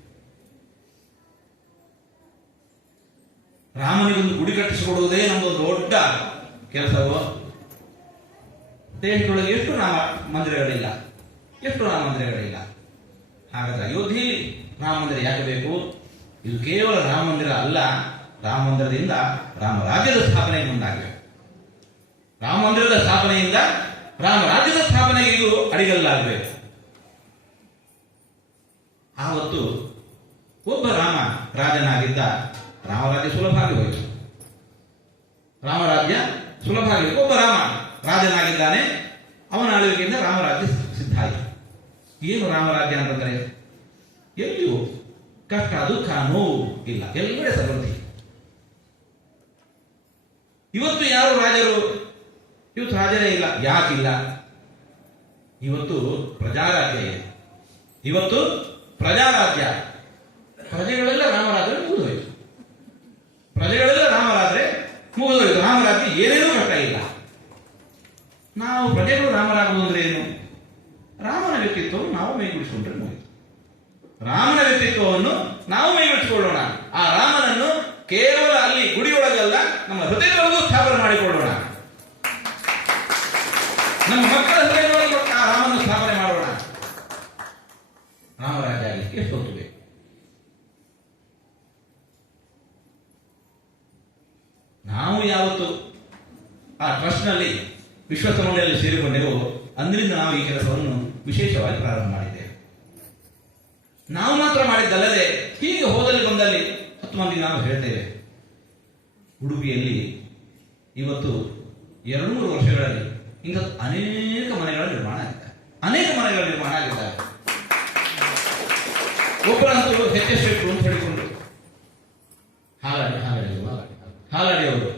ರಾಮನಿಗೊಂದು ಗುಡಿ ಕಟ್ಟಿಸಿಕೊಡುವುದೇ ನಮ್ಮ ದೊಡ್ಡ ಕೆಲಸವೋ? ದೇಶದೊಳಗೆ ಎಷ್ಟು ರಾಮ ಮಂದಿರಗಳಿಲ್ಲ? ಎಷ್ಟು ರಾಮ ಮಂದಿರಗಳಿಲ್ಲ? ಹಾಗಾದ್ರೆ ಅಯೋಧ್ಯೆ ರಾಮ ಮಂದಿರ ಯಾಕೆ ಬೇಕು? ಇದು ಕೇವಲ ರಾಮ ಮಂದಿರ ಅಲ್ಲ, ರಾಮ ಮಂದಿರದಿಂದ ರಾಮರಾಜ್ಯದ ಸ್ಥಾಪನೆ ಮುಂದಾಗಬೇಕು. ರಾಮ ಮಂದಿರದ ಸ್ಥಾಪನೆಯಿಂದ ರಾಮ ರಾಜ್ಯದ ಸ್ಥಾಪನೆಗೆ ಅಡಿಗಲ್ಲಾಗಬೇಕು. ಆವತ್ತು ಒಬ್ಬ ರಾಮ ರಾಜನಾಗಿದ್ದ ರಾಮರಾಜ್ಯ ಸುಲಭ ಆಗಿ ರಾಮರಾಜ್ಯ ಸುಲಭ ಆಗಿ ಒಬ್ಬ ರಾಮ ರಾಜನಾಗಿದ್ದಾನೆ. ಅವನ ಆಳ್ವಿಕೆಯಿಂದ ರಾಮರಾಜ್ಯ ಸಿದ್ಧ ಆಯಿತು. ಏನು ರಾಮರಾಜ್ಯ ಅಂತಂದ್ರೆ ಎಲ್ಲಿಯೂ ಕಷ್ಟ, ದುಃಖ, ನೋವು ಇಲ್ಲ. ಎಲ್ಲೆಡೆ ಸಮೃದ್ಧಿ ಇವತ್ತು ಯಾರು ರಾಜರು? ಇವತ್ತು ಹಾಜರೇ ಇಲ್ಲ. ಯಾಕಿಲ್ಲ? ಇವತ್ತು ಪ್ರಜಾರಾಜ್ಯ ಇದೆ. ಇವತ್ತು ಪ್ರಜಾರಾಜ್ಯ. ಪ್ರಜೆಗಳೆಲ್ಲ ರಾಮರಾಜರು ಮುಗಿದೋಯ್ತು. ಪ್ರಜೆಗಳೆಲ್ಲ ರಾಮರಾದ್ರೆ ಮುಗಿದೋಯ್ತು. ರಾಮರಾಜ್ಯ ಏನೇನೂ ಕಷ್ಟ ಇಲ್ಲ. ನಾವು ಪ್ರಜೆಗಳು ರಾಮರಾಗುವುದು ಅಂದ್ರೆ ಏನು? ರಾಮನ ವ್ಯಕ್ತಿತ್ವವನ್ನು ನಾವು ಮೈಗೂಡಿಸಿಕೊಂಡ್ರೆ ಮುಗಿತು. ರಾಮನ ವ್ಯಕ್ತಿತ್ವವನ್ನು ನಾವು ಆ ರಾಮನನ್ನು ಕೇವಲ ಅಲ್ಲಿ ಗುಡಿಯೊಳಗಲ್ಲ, ನಮ್ಮ ಹೃದಯದೊಳಗೂ ಸ್ಥಾಪನೆ ಮಾಡಿಕೊಳ್ಳೋಣ. ನಮ್ಮ ಮಕ್ಕಳ ಹೃದಯದೊಳಗೂ ಆ ರಾಮನ ಸ್ಥಾಪನೆ ಮಾಡೋಣ. ರಾಮರಾಜ ಆಗಲಿಕ್ಕೆ ಎಷ್ಟು ನಾವು ಯಾವತ್ತು ಆ ಟ್ರಸ್ಟ್ನಲ್ಲಿ ವಿಶ್ವಸಮೂಹದಲ್ಲಿ ಸೇರಿಕೊಂಡೆವು ಅಂದ್ರಿಂದ ನಾವು ಈ ಕೆಲಸವನ್ನು ವಿಶೇಷವಾಗಿ ಪ್ರಾರಂಭ ಮಾಡಿದ್ದೇವೆ. ನಾವು ಮಾತ್ರ ಮಾಡಿದ್ದಲ್ಲದೆ ಹೀಗೆ ಹೋದಲ್ಲಿ ಬಂದಲ್ಲಿ ಹತ್ತು ಮಂದಿ ನಾವು ಹೇಳ್ತೇವೆ. ಉಡುಪಿಯಲ್ಲಿ ಇವತ್ತು ಎರಡು ಮೂರು ವರ್ಷಗಳಲ್ಲಿ ಇಂಥ ಅನೇಕ ಮನೆಗಳ ನಿರ್ಮಾಣ ಆಗಿದೆ ಅನೇಕ ಮನೆಗಳ ನಿರ್ಮಾಣ ಆಗಿದ್ದಾರೆ ಒಬ್ಬರಂತೂ ಎಸ್ ಅಂತ ಹೇಳಿಕೊಂಡು. ಹಾಲಾಡಿ ಹಾಲಾಡಿ? ಹಾಲಾಡಿ ಅವರು.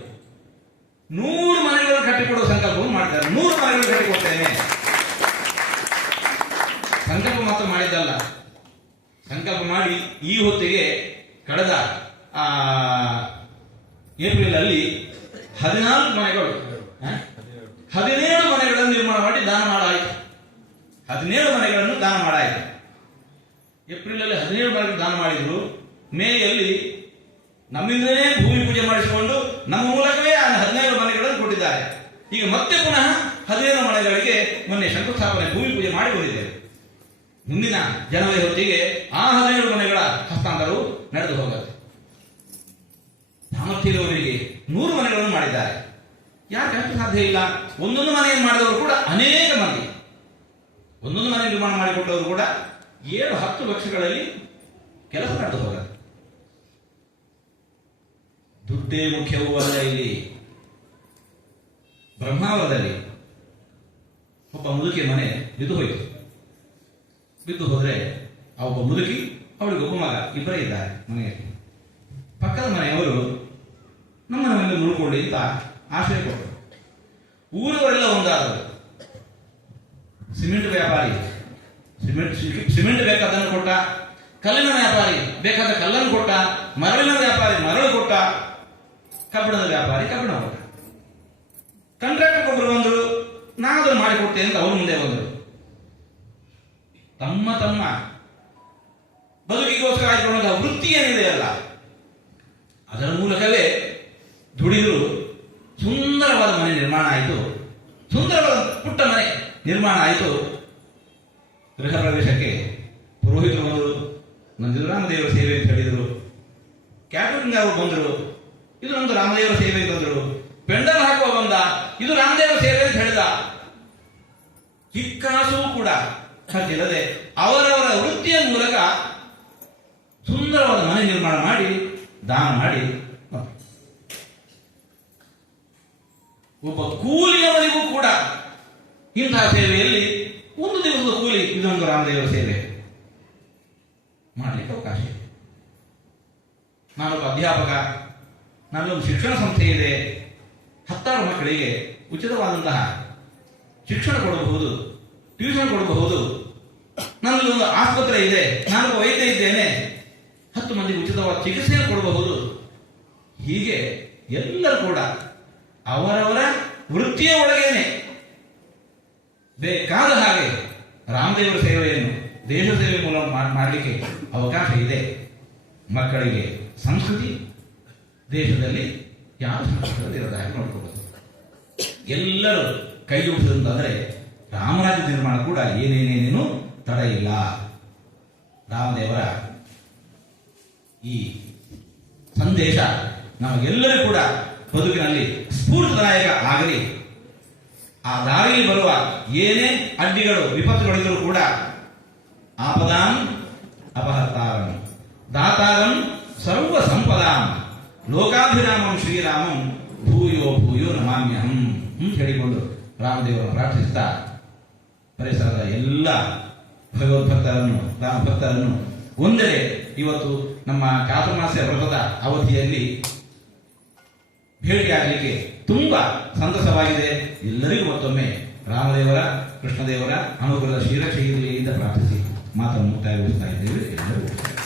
ನೂರು ಮನೆಗಳನ್ನು ಕಟ್ಟಿಕೊಡುವ ಸಂಕಲ್ಪವನ್ನು ಮಾಡಿದ್ದಾರೆ. ನೂರು ಮನೆಗಳನ್ನು ಕಟ್ಟಿಕೊಡ್ತೇನೆ. ಸಂಕಲ್ಪ ಮಾತ್ರ ಮಾಡಿದ್ದಲ್ಲ. ಸಂಕಲ್ಪ ಮಾಡಿ ಈ ಹೊತ್ತಿಗೆ ಕಳೆದ ಏಪ್ರಿಲ್ ಅಲ್ಲಿ ಹದಿನಾಲ್ಕು ಮನೆಗಳು? ಹದಿನೇಳು ಮನೆಗಳನ್ನು ನಿರ್ಮಾಣ ಮಾಡಿ ದಾನ ಮಾಡಾಯಿತು ಹದಿನೇಳು ಮನೆಗಳನ್ನು ದಾನ ಮಾಡಾಯಿತು ಏಪ್ರಿಲ್ ಅಲ್ಲಿ ಹದಿನೇಳು ಮನೆಗಳು ದಾನ ಮಾಡಿದ್ರು. ಮೇಯಲ್ಲಿ ನಮ್ಮಿಂದಲೇ ಭೂಮಿ ಪೂಜೆ ಮಾಡಿಸಿಕೊಂಡು ನಮ್ಮ ಮೂಲಕವೇ ಆ ಹದಿನೈದು ಮನೆಗಳನ್ನು ಕೊಟ್ಟಿದ್ದಾರೆ. ಈಗ ಮತ್ತೆ ಪುನಃ ಹದಿನೇಳು ಮನೆಗಳಿಗೆ ಮೊನ್ನೆ ಶಂಕುಸ್ಥಾಪನೆ ಭೂಮಿ ಪೂಜೆ ಮಾಡಿಕೊಂಡಿದ್ದೇವೆ ಮುಂದಿನ ಜನವರಿ ಹೊತ್ತಿಗೆ ಆ ಹದಿನೇಳು ಮನೆಗಳ ಹಸ್ತಾಂತರವು ನಡೆದು ಹೋಗುತ್ತೆ. ಸಾಮರ್ಥ್ಯದವರಿಗೆ ನೂರು ಮನೆಗಳನ್ನು ಮಾಡಿದ್ದಾರೆ. ಯಾಕೆ ಸಾಧ್ಯ ಇಲ್ಲ? ಒಂದೊಂದು ಮನೆಯನ್ನು ಮಾಡಿದವರು ಕೂಡ ಅನೇಕ ಮಂದಿ. ಒಂದೊಂದು ಮನೆ ನಿರ್ಮಾಣ ಮಾಡಿಕೊಟ್ಟವರು ಕೂಡ ಏಳು ಹತ್ತು ಲಕ್ಷಗಳಲ್ಲಿ ಕೆಲಸ ನಡೆದು ಹೋಗುತ್ತೆ ದುಡ್ಡೇ ಮುಖ್ಯವೂ ಅಲ್ಲ ಇಲ್ಲಿ. ಬ್ರಹ್ಮಾವರದಲ್ಲಿ ಒಬ್ಬ ಮುದುಕಿ ಮನೆ ಬಿದ್ದು ಹೋಯಿತು. ಬಿದ್ದು ಹೋದ್ರೆ ಆ ಒಬ್ಬ ಮುದುಕಿ, ಅವಳಿಗೆ ಒಬ್ಬ ಮಗ, ಇಬ್ಬರೇ ಇದ್ದಾರೆ ಮನೆಯಲ್ಲಿ. ಪಕ್ಕದ ಮನೆಯವರು ನಮ್ಮ ಮನೆಯಲ್ಲಿ ಮುಳುಕೊಂಡು ಅಂತ ಆಶ್ರಯ ಕೊಟ್ಟರು. ಊರವರೆಲ್ಲ ಒಂದಾದರು. ಸಿಮೆಂಟ್ ವ್ಯಾಪಾರಿ. ಸಿಮೆಂಟ್ ಸಿಮೆಂಟ್ ಬೇಕಾದನ್ನು ಕೊಟ್ಟ, ಕಲ್ಲಿನ ವ್ಯಾಪಾರಿ ಬೇಕಾದ ಕಲ್ಲನ್ನು ಕೊಟ್ಟ, ಮರಳಿನ ವ್ಯಾಪಾರಿ ಮರಳು ಕೊಟ್ಟ, ಕಬ್ಬಿಣದ ವ್ಯಾಪಾರಿ ಕಬ್ಬಿಣ ಕೊಟ್ಟ. ಕಾಂಟ್ರಾಕ್ಟರ್ ಒಬ್ಬರು ಬಂದರು ಅದನ್ನು ಮಾಡಿಕೊಡ್ತೇನೆ ಅಂತ ಅವ್ರ ಮುಂದೆ ಬಂದರು. ತಮ್ಮ ತಮ್ಮ ಬದುಕಿಗೋಸ್ಕರ ಆಯ್ಕೊಳ್ಳುವಂತಹ ವೃತ್ತಿ ಏನಿದೆ ಅಲ್ಲ, ಅದರ ಮೂಲಕವೇ ದುಡಿದು ಸುಂದರವಾದ ಮನೆ ನಿರ್ಮಾಣ ಆಯಿತು. ಸುಂದರವಾದ ಪುಟ್ಟ ಮನೆ ನಿರ್ಮಾಣ ಆಯಿತು. ಗೃಹ ಪ್ರವೇಶಕ್ಕೆ ಪುರೋಹಿತರು ಬಂದರು. ನಂದಿದು ರಾಮದೇವರ ಸೇವೆ ಅಂತ ಹೇಳಿದರು. ಕ್ಯಾಟರಿಂಗ್ ಅವರು ಬಂದರು. ಇದು ನಮ್ದು ರಾಮದೇವರ ಸೇವೆ ಬಂದರು. ಪೆಂಡಲ್ ಹಾಕುವ ಬಂದ. ಇದು ರಾಮದೇವರ ಸೇವೆ ಅಂತ ಹೇಳಿದ. ಚಿಕ್ಕಾಸು ಕೂಡ ಖರ್ಚಿಲ್ಲದೆ ಅವರವರ ವೃತ್ತಿಯ ಮೂಲಕ ಸುಂದರವಾದ ಮನೆ ನಿರ್ಮಾಣ ಮಾಡಿ, ದಾನ ಮಾಡಿ. ಒಬ್ಬ ಕೂಲಿಯವರಿಗೂ ಕೂಡ ಇಂತಹ ಸೇವೆಯಲ್ಲಿ ಒಂದು ದಿವಸದ ಕೂಲಿ ಇದೊಂದು ರಾಮದೇವರ ಸೇವೆ ಮಾಡಲಿಕ್ಕೆ ಅವಕಾಶ ಇದೆ. ನಾನೊಬ್ಬ ಅಧ್ಯಾಪಕ ನನ್ನೊಂದು ಶಿಕ್ಷಣ ಸಂಸ್ಥೆ ಇದೆ. ಹತ್ತಾರು ಮಕ್ಕಳಿಗೆ ಉಚಿತವಾದಂತಹ ಶಿಕ್ಷಣ ಕೊಡಬಹುದು ಟ್ಯೂಷನ್ ಕೊಡಬಹುದು. ನನ್ನಲ್ಲಿ ಒಂದು ಆಸ್ಪತ್ರೆ ಇದೆ ನಾನು ವೈದ್ಯ ಇದ್ದೇನೆ. ಹತ್ತು ಮಂದಿಗೆ ಉಚಿತವಾದ ಚಿಕಿತ್ಸೆಯನ್ನು ಕೊಡಬಹುದು. ಹೀಗೆ ಎಲ್ಲರೂ ಕೂಡ ಅವರವರ ವೃತ್ತಿಯ ಒಳಗೇನೆ ಬೇಕಾದ ಹಾಗೆ ರಾಮದೇವರ ಸೇವೆಯನ್ನು ದೇಶ ಸೇವೆ ಮೂಲಕ ಮಾ- ಮಾಡಲಿಕ್ಕೆ ಅವಕಾಶ ಇದೆ. ಮಕ್ಕಳಿಗೆ ಸಂಸ್ಕೃತಿ ದೇಶದಲ್ಲಿ ಯಾವ ಸಂಸ್ಕೃತಿ ಇರದ ಹಾಗೆ ನೋಡ್ಕೋಬಹುದು ಎಲ್ಲರೂ ಕೈ ಜೋಡಿಸಿದಂತಂದ್ರೆ ರಾಮರಾಜ್ಯ ನಿರ್ಮಾಣ ಕೂಡ ಏನೇನೇನೇನು ತಡ ಇಲ್ಲ. ರಾಮದೇವರ ಈ ಸಂದೇಶ ನಮಗೆಲ್ಲರೂ ಕೂಡ ಬದುಕಿನಲ್ಲಿ ಸ್ಫೂರ್ತಿದಾಯಕ ಆಗಲಿ. ಆ ದಾರಿಯಲ್ಲಿ ಬರುವ ಏನೇ ಅಡ್ಡಿಗಳು, ವಿಪತ್ತುಗಳಿದ್ರೂ ಕೂಡ ಆಪದಾಂ ಅಪಹರ್ತಾರಂ. ದಾತಾರಂ ಸರ್ವ ಸಂಪದಾಂ ಲೋಕಾಭಿರಾಮಂ ಶ್ರೀರಾಮಂ ಭೂಯೋ ಭೂಯೋ ನಮಾಮ್ಯಹಂ ಹೇಳಿಕೊಂಡು ರಾಮದೇವರನ್ನು ಪ್ರಾರ್ಥಿಸ್ತಾ ಪರಿಸರದ ಎಲ್ಲ ಭಗವದ್ಭಕ್ತರನ್ನು ರಾಮ ಭಕ್ತರನ್ನು ಒಂದೆಡೆ ಇವತ್ತು ನಮ್ಮ ಚಾತುರ್ಮಾಸ್ಯ ವ್ರತದ ಅವಧಿಯಲ್ಲಿ ಭೇಟಿಯಾಗಲಿಕ್ಕೆ ತುಂಬಾ ಸಂತಸವಾಗಿದೆ. ಎಲ್ಲರಿಗೂ ಮತ್ತೊಮ್ಮೆ ರಾಮದೇವರ ಕೃಷ್ಣದೇವರ ಅನುಗ್ರಹದ ಶ್ರೀರಕ್ಷೆಯಿಂದ ಪ್ರಾರ್ಥಿಸಿ ಮಾತನ್ನು ಮುಕ್ತಾಯಗೊಳಿಸ್ತಾ ಇದ್ದೇವೆ. ಎಲ್ಲರಿಗೂ